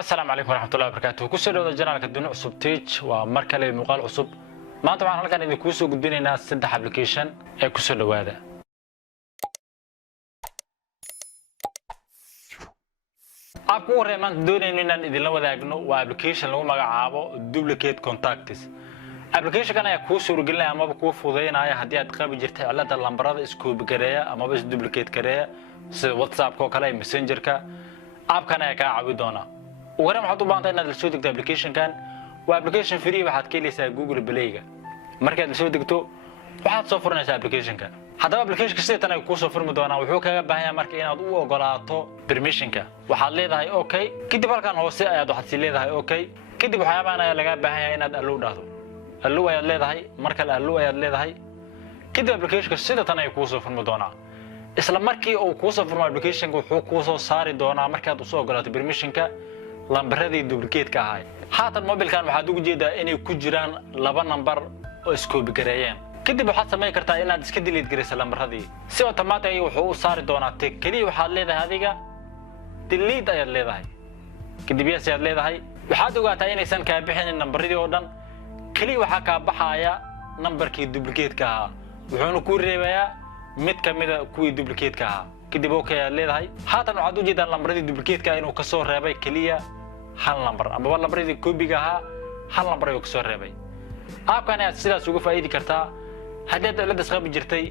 السلام عليكم ورحمة الله وبركاته. كسر هذا الجنال كدون عصب تيج ومركل مقال عصب. ما طبعا هلكن إذا كوسو قدينا ناس سدح أبليكيشن كسر هذا. أكون رمان دون إننا إذا لو ذا إنه وأبليكيشن لو ما عابو دوبليكيت كونتاكتس. أبليكيشن كان يكوسو رجلنا أما بكوف وضينا هاي هدية تقابل جرت على اللمبرات إسكو بكرية أما بس دوبليكيت كرية واتساب كو كلاي ماسنجر كا أب كان يكعبدونا. وأنا محطوط بانتا إن السوق ده أبليكيشن كان وأبليكيشن فري واحد كيليسا جوجل بلايجا مركز السوق دكتور واحد صفر ناس أبليكيشن كان هذا أبليكيشن كسيت أنا يكون صفر مدونا وحوكا بهاي مركز أنا أدو وقلاته برميشن كا وحد ليه ده أوكي كده بالكان هو سي أياد واحد سي ده أوكي كده بحياة أنا لقى بهاي أنا ألو ده ألو أياد ليه ده مركز ألو أياد ليه ده كده أبليكيشن كسيت أنا يكون صفر مدونا إسلام مركز أو كوس صفر أبليكيشن وحوكوسو صار دونا مركز أدو وقلاته برميشن كا lambaradii duplicateka ahay haatan mobilkan waxa ugu jeedaa inay ku jiraan laba number oo isku bigareeyeen kadib waxaad sameyn kartaa inaad iska delete gareyso lambaradii si automatic ah wuxuu u saari doonaa kaliya waxaad leedahay adiga delete ayaad leedahay kadib ayaad leedahay waxaad ogaataa inaysan ka bixin nambaradii oo dhan kaliya waxa ka baxaya numberkii duplicate-ka ah wuxuuna ku reebayaa mid kamid ah kuwii duplicate-ka ah kadib okay ayaad leedahay haatan waxaad u jeedaa lambaradii duplicate-ka inuu ka soo reebay kaliya hal number ama lambaradii koobiga ahaa hal number ayuu ka soo reebay aapkan aad sidaas uga faa'iidi kartaa haddii aad la isqabi jirtay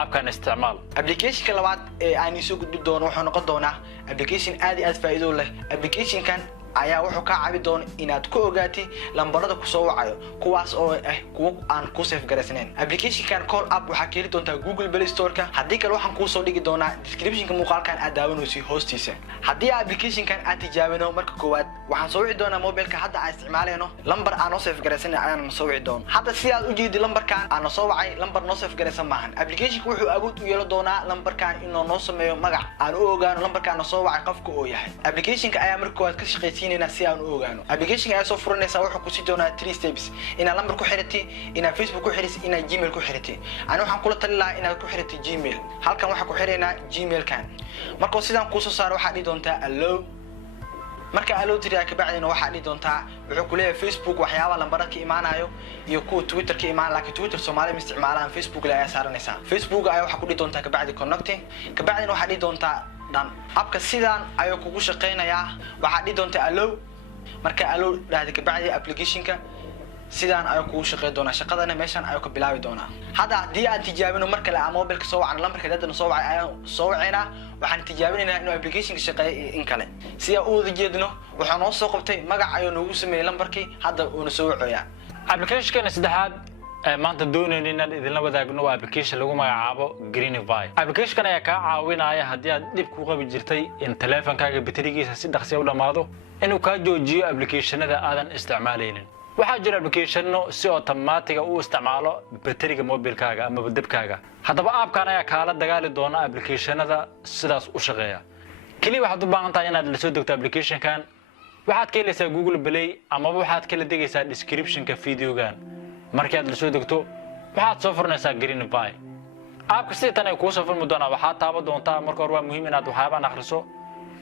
aapkan isticmaal application labaad ee aan soo gudbi doono wuxuu noqon doonaa application aad faa'iido leh application kan ayaa wuxuu ka caabi doona inaad ku ogaatay lambarada ku soo wacayo kuwaas oo kuwa aan ku save garaysnayn application kan call app waxa ka heli doontaa Google Play Store ka hadii kale waxaan ku soo dhigi doonaa description ka muuqaalkan aad daawanayso hoostiisa hadii application kan aad tijaabino marka koowaad waxaan soo wici doonaa mobilka hadda aan isticmaalayno lambar aan save garaysnay ayaan soo wici doon hadda si aad u jeedid lambarkan aan soo wacay lambar no save garaysan maahan application wuxuu awood u yeelan doonaa lambarkan inuu noo sameeyo magac aan u ogaano lambarkan soo wacay qofka oo yahay application ka ayaa marka koowaad ka shaqeeyay si aan u ogaano application ay soo furanaysa wuxuu ku sii doonaa 3 steps ina lambar ku xirtay ina Facebook ku xirtay ina Gmail ku xirtay ana waxaan kula talin lahaa inaad ku xirtay Gmail halkan waxa ku xireynaa Gmail kan marka sidaan ku soo saaro waxa dhigi doontaa allow marka allow tiriya ka bacdina waxa dhigi doontaa wuxuu ku leeyahay Facebook waxyaabo lambarada ka imaanayo iyo kuwa Twitter ka imaan laakiin Twitter Soomaali ma isticmaalaan Facebook la ayaa saaranaysa Facebook ayaa waxa ku dhigi doontaa ka bacdi connecting ka bacdina waxa dhigi doontaa dan abka sidaan ayuu kugu shaqeynayaa waxa dhigi doontaa allow marka allow dhaadi ka bacdi application-ka sidaan ay ku shaqeey doona shaqadana meeshan ay ka bilaabi doona hada hadii aad tijaabino marka la mobilka soo wacna lambarka dadana soo wacay ayaan soo wacayna waxaan tijaabinaynaa inuu application-ka shaqeeyo in kale si ay u jeedino waxaan oo soo qabtay magac ayuu noogu sameeyay lambarkii hadda uu soo wacoyaa application-ka saddexaad maanta doonayna inaad idinla wadaagno waa application lagu magacaabo Greenify application-kan ayaa ka caawinaya haddii aad dib ku qabi jirtay in taleefankaaga baterigiisa si dhaqsi ah u dhamaado inuu ka joojiyo application-ada aadan isticmaalaynin waxaa jira application-no si automatic ah u isticmaalo bateriga mobilkaaga ama dabkaaga haddaba app-kan ayaa kala dagaali doona application-ada sidaas u shaqeeya kaliya waxaad u baahan tahay inaad la soo degto application-kan waxaad ka helaysaa Google Play ama waxaad kala degaysaa description-ka video-gan markaad la soo degto waxaad soo furnaysaa Greenify app si tan ay ku soo furmi doonaa waxaad taaban doontaa marka hore waa muhiim inaad waxyaabo akhriso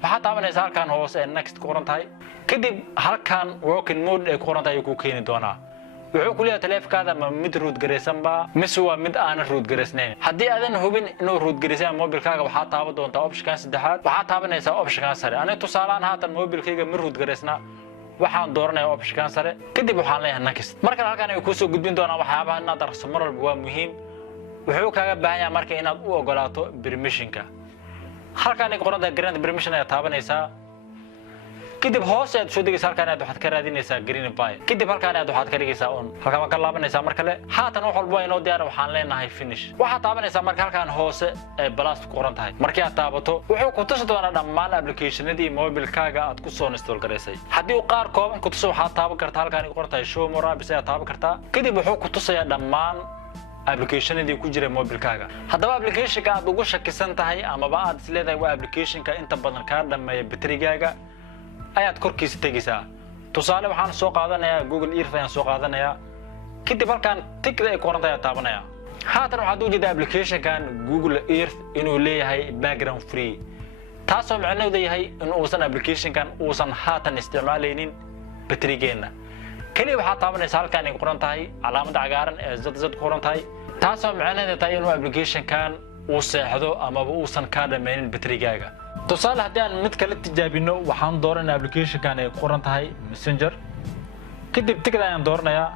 waxaad taabanaysaa halkan hoose ee next ku qoran tahay kadib halkan working mode ee ku qoran tahay ku keeni doonaa wuxuu ku leeyahay taleefankaada ma mid root gareysan ba mise waa mid aan root gareysnayn haddii aadan hubin inuu root gareysan mobilkaaga waxaad taaban doontaa option-kan saddexaad waxaad taabanaysaa option-kan sare aniga tusaalaan haatan mobilkayga ma root gareysna waxaan dooranayaa option-kan sare kadib waxaan leeyahay next marka halkan ay ku soo gudbin doonaa waxyaabaha inaad akhriso mar walba waa muhiim wuxuu kaaga baahan yahay marka inaad u ogolaato permission-ka halkan ay qoran tahay grant permission ay taabanaysaa kadib hoos aad soo degaysaa halkan aad waxaad ka raadinaysaa Greenify kadib halkan aad waxaad ka dhigaysaa on halkan ma ka laabanaysaa mar kale haatan wax walba inoo diyaar waxaan leenahay finish waxaad taabanaysaa marka halkan hoose ee plus ku qoran tahay markii aad taabato wuxuu ku tusi doonaa dhammaan application-adii mobilkaaga aad ku soo install gareysay haddii uu qaar kooban ku tuso waxaad taaban kartaa halkan ay qoran tahay show more apps aad taaban kartaa kadib wuxuu ku tusayaa dhammaan application-adii ku jira mobilkaaga haddaba application-ka aad ugu shakisan tahay ama aad isleedahay waa application-ka inta badan ka dhameeya baterigaaga ayaad korkiisa tagaysaa tusaale waxaan soo qaadanayaa Google Earth ayaan soo qaadanayaa kadib halkan tigda ay qoran tahay taabanaya haatan waxaad u jeedaa application-kan Google Earth inuu leeyahay background free taasoo macnaheedu yahay in uusan application-kan uusan haatan isticmaalaynin baterigeena kaliya waxaa taabanaysa halkaan ay ku qoran tahay calaamadda cagaaran ee zad ku qoran tahay taasoo macnaheedu tahay inuu application-kan uu seexdo amaba uusan ka dhameynin baterigaaga tusaale haddii aan mid kale tijaabino waxaan dooranaa application-kan ay ku qoran tahay messenger kadib tigid ayaan dooranayaa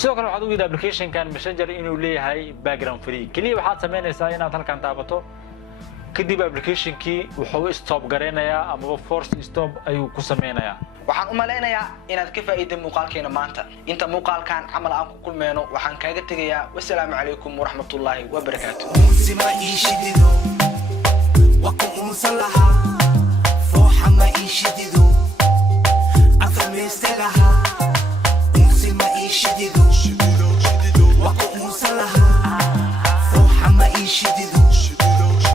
sidoo kale waxaad u yidhi application-kan messenger inuu leeyahay background free kaliya waxaad samaynaysaa inaad halkaan taabato kadib application-kii wuxuu stop gareynayaa amaba force stop ayuu ku sameynayaa waxaan u maleynayaa inaad ka faa'iiday muuqaalkeena maanta inta muuqaalkan camal aan ku kulmeyno waxaan kaaga tegayaa wassalaamu calaykum waraxmatullaahi wabarakaatuh